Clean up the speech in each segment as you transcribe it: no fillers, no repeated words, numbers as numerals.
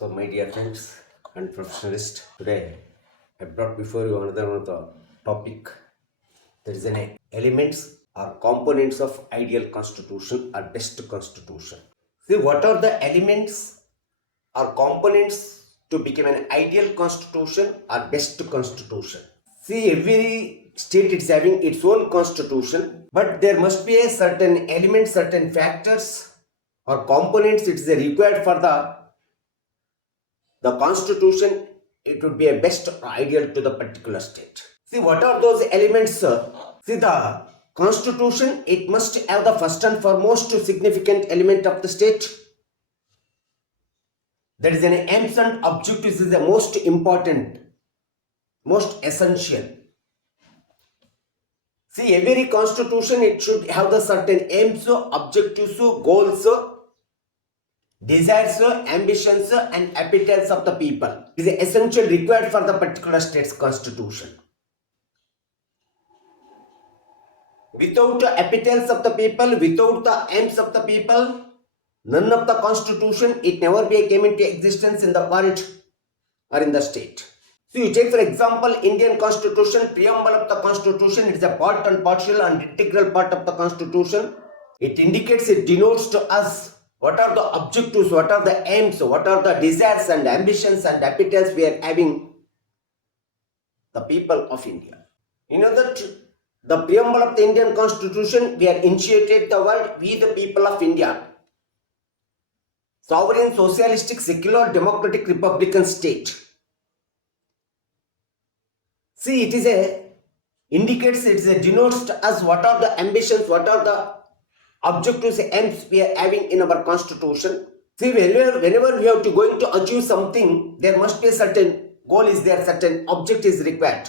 So, my dear friends and professionalists, today I brought before you another one of the topic. There is an elements or components of ideal constitution or best constitution. See, what are the elements or components to become an ideal constitution or best constitution? See, every state is having its own constitution, but there must be a certain element, certain factors or components it is required for the constitution. It would be a best or ideal to the particular state. See, what are those elements, sir? See, the constitution, it must have the first and foremost significant element of the state. That is an aims and objectives is the most important, most essential. See, every constitution, it should have the certain aims, objectives, goals, desires, ambitions, and appetites of the people. It is essential required for the particular state's constitution. Without the appetites of the people, without the aims of the people, none of the constitution, it never came into existence in the world or in the state. So you take for example Indian constitution, preamble of the constitution, it is a part and partial and integral part of the constitution. It indicates, it denotes to us what are the objectives, what are the aims, what are the desires and ambitions and appetites we are having the people of India. You know that the preamble of the Indian constitution, we are initiated the word we the people of India. Sovereign, socialistic, secular, democratic, republican state. See, it is indicates, it is denotes to us what are the ambitions, what are the objectives, aims we are having in our constitution. See, whenever we have to going to achieve something, there must be a certain goal is there, certain object is required.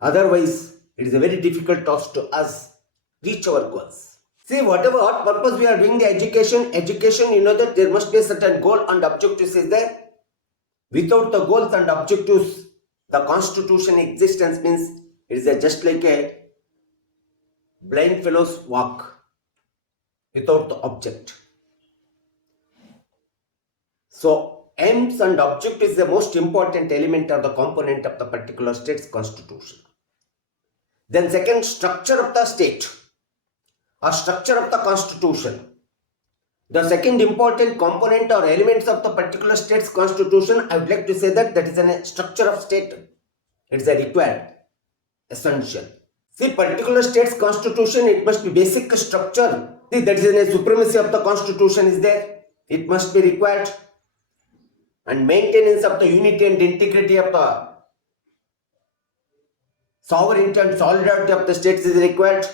Otherwise, it is a very difficult task to us reach our goals. See, what purpose we are doing the education, you know that there must be a certain goal and objectives is there. Without the goals and objectives, the constitution existence means it is just like a blind fellow's walk without the object. So, aims and object is the most important element or the component of the particular state's constitution. Then second, structure of the state or structure of the constitution. The second important component or elements of the particular state's constitution, I would like to say that is a structure of state. It is a required, essential. See, particular state's constitution, it must be basic structure. See, that is a supremacy of the constitution is there. It must be required. And maintenance of the unity and integrity of the sovereignty and solidarity of the states is required.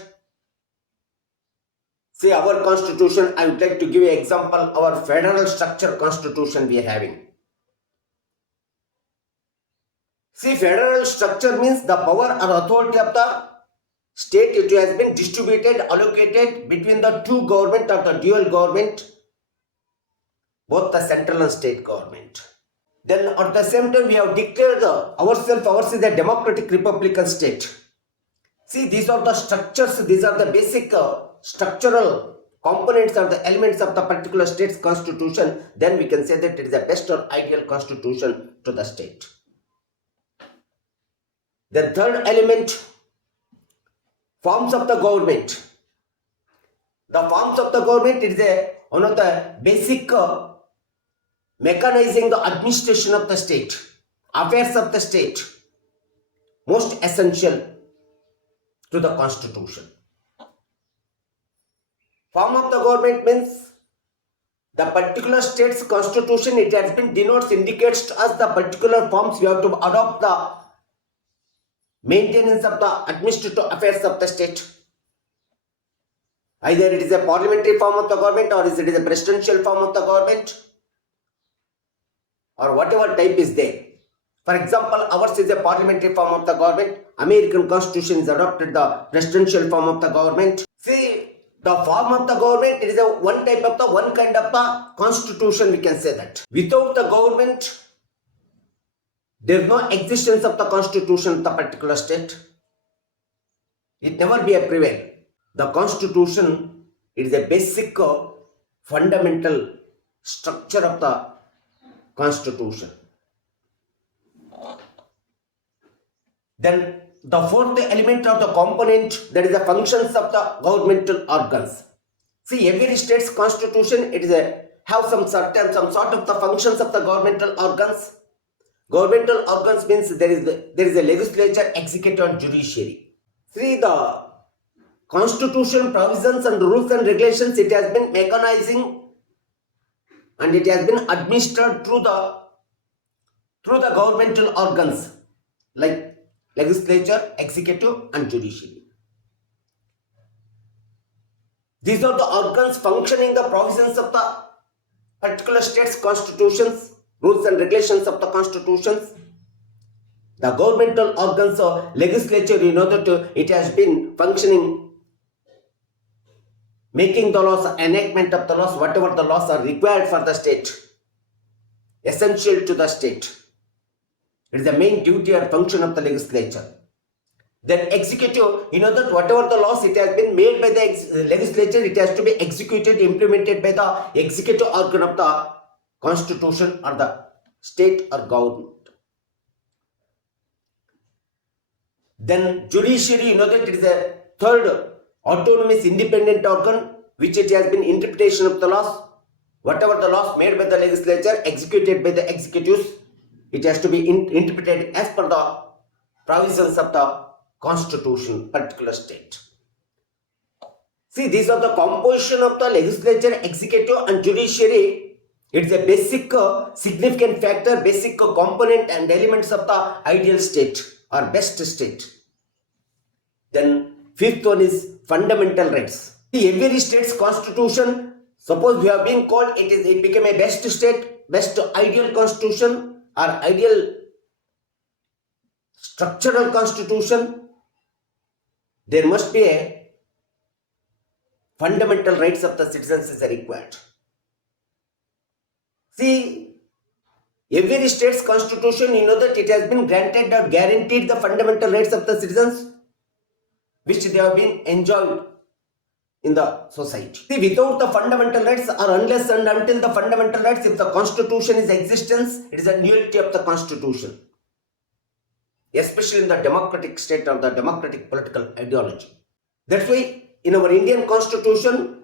See, our constitution, I would like to give you an example, our federal structure constitution we are having. See, federal structure means the power or authority of the state, it has been distributed, allocated between the two government or the dual government, both the central and state government. Then at the same time we have declared ours is a democratic republican state. See, these are the structures, these are the basic structural components or the elements of the particular state's constitution. Then we can say that it is the best or ideal constitution to the state. The third element, forms of the government. The forms of the government, it is one of the basic mechanizing the administration of the state, affairs of the state, most essential to the constitution. Form of the government means the particular state's constitution, it has been denotes, indicates to us the particular forms we have to adopt the maintenance of the administrative affairs of the state. Either it is a parliamentary form of the government or it is a presidential form of the government or whatever type is there. For example, ours is a parliamentary form of the government. American constitution is adopted the presidential form of the government. See, the form of the government, it is one kind of the constitution, we can say that. Without the government, there is no existence of the constitution of the particular state. It never be a prevail. The constitution, it is a basic fundamental structure of the constitution. Then the fourth element of the component, that is the functions of the governmental organs. See, every state's constitution, it is have some sort of the functions of the governmental organs. Governmental organs means there is a legislature, executive and judiciary. See, the constitution provisions and rules and regulations, it has been mechanizing and it has been administered through the governmental organs like legislature, executive and judiciary. These are the organs functioning the provisions of the particular state's constitutions, rules and regulations of the constitutions. The governmental organs or legislature, that it has been functioning, making the laws, enactment of the laws, whatever the laws are required for the state, essential to the state. It is the main duty or function of the legislature. Then executive, that whatever the laws it has been made by the legislature, it has to be executed, implemented by the executive organ of the constitution or the state or government. Then judiciary, that it is a third autonomous independent organ, which it has been interpretation of the laws. Whatever the laws made by the legislature, executed by the executives, it has to be interpreted as per the provisions of the constitution, particular state. See, these are the composition of the legislature, executive and judiciary. It's a basic significant factor, basic component and elements of the ideal state or best state. Then fifth one is fundamental rights. See, every state's constitution, suppose we have been called, it became a best state, best ideal constitution or ideal structural constitution, there must be a fundamental rights of the citizens is required. See, every state's constitution, that it has been granted or guaranteed the fundamental rights of the citizens, which they have been enjoyed in the society. See, without the fundamental rights or unless and until the fundamental rights, if the constitution is existence, it is a nullity of the constitution. Especially in the democratic state or the democratic political ideology. That's why in our Indian constitution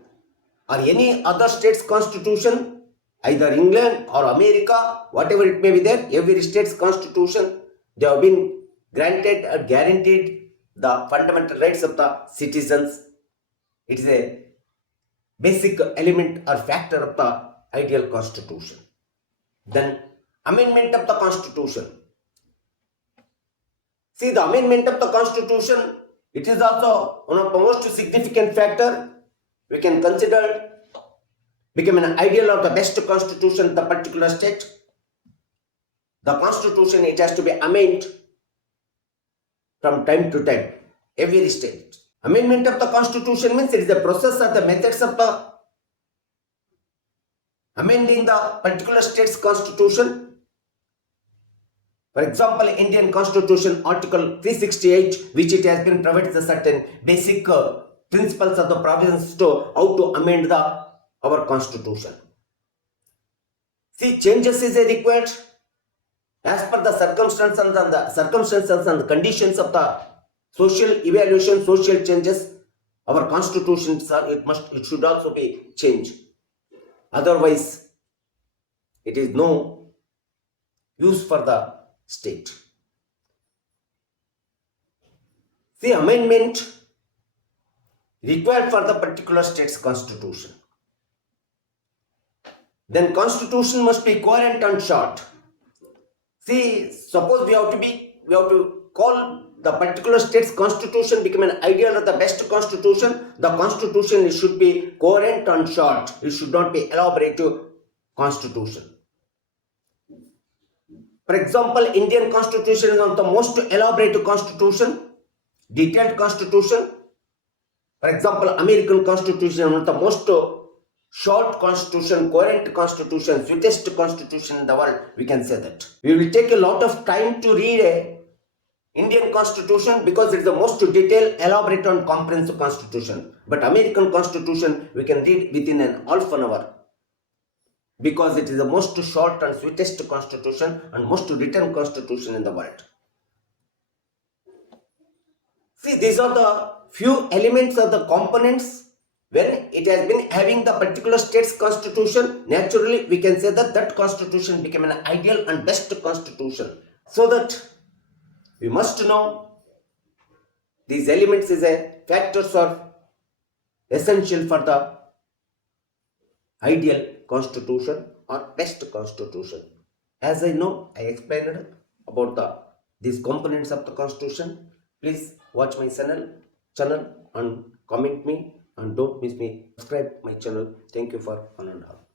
or any other state's constitution, either England or America, whatever it may be there, every state's constitution, they have been granted or guaranteed the fundamental rights of the citizens. It is a basic element or factor of the ideal constitution. Then amendment of the constitution. See, the amendment of the constitution, it is also one of the most significant factor we can consider become an ideal or the best constitution of the particular state. The constitution, it has to be amended from time to time, every state. Amendment of the constitution means it is a process or the methods of the amending the particular state's constitution. For example, Indian Constitution, Article 368, which it has been provided the certain basic principles of the provisions to how to amend our constitution. See, changes is required as per the circumstances and the conditions of the social evaluation, social changes. Our constitution, it should also be changed. Otherwise, it is no use for the state. See, amendment required for the particular state's constitution. Then constitution must be coherent and short. See, suppose we have to call the particular state's constitution become an ideal or the best constitution. The constitution, it should be coherent and short. It should not be elaborative constitution. For example, Indian constitution is one of the most elaborate constitution, detailed constitution. For example, American constitution is one of the most short constitution, coherent constitution, sweetest constitution in the world, we can say that. We will take a lot of time to read a Indian constitution because it is the most detailed, elaborate and comprehensive constitution. But American constitution, we can read within an half an hour. because it is the most short and sweetest constitution and most written constitution in the world. See, these are the few elements of the components. When it has been having the particular state's constitution, naturally we can say that that constitution became an ideal and best constitution. So that we must know these elements is a factors are essential for the ideal constitution or best constitution. As I know, I explained about these components of the constitution. Please watch my channel and comment me, and don't miss me. Subscribe my channel. Thank you for one and all.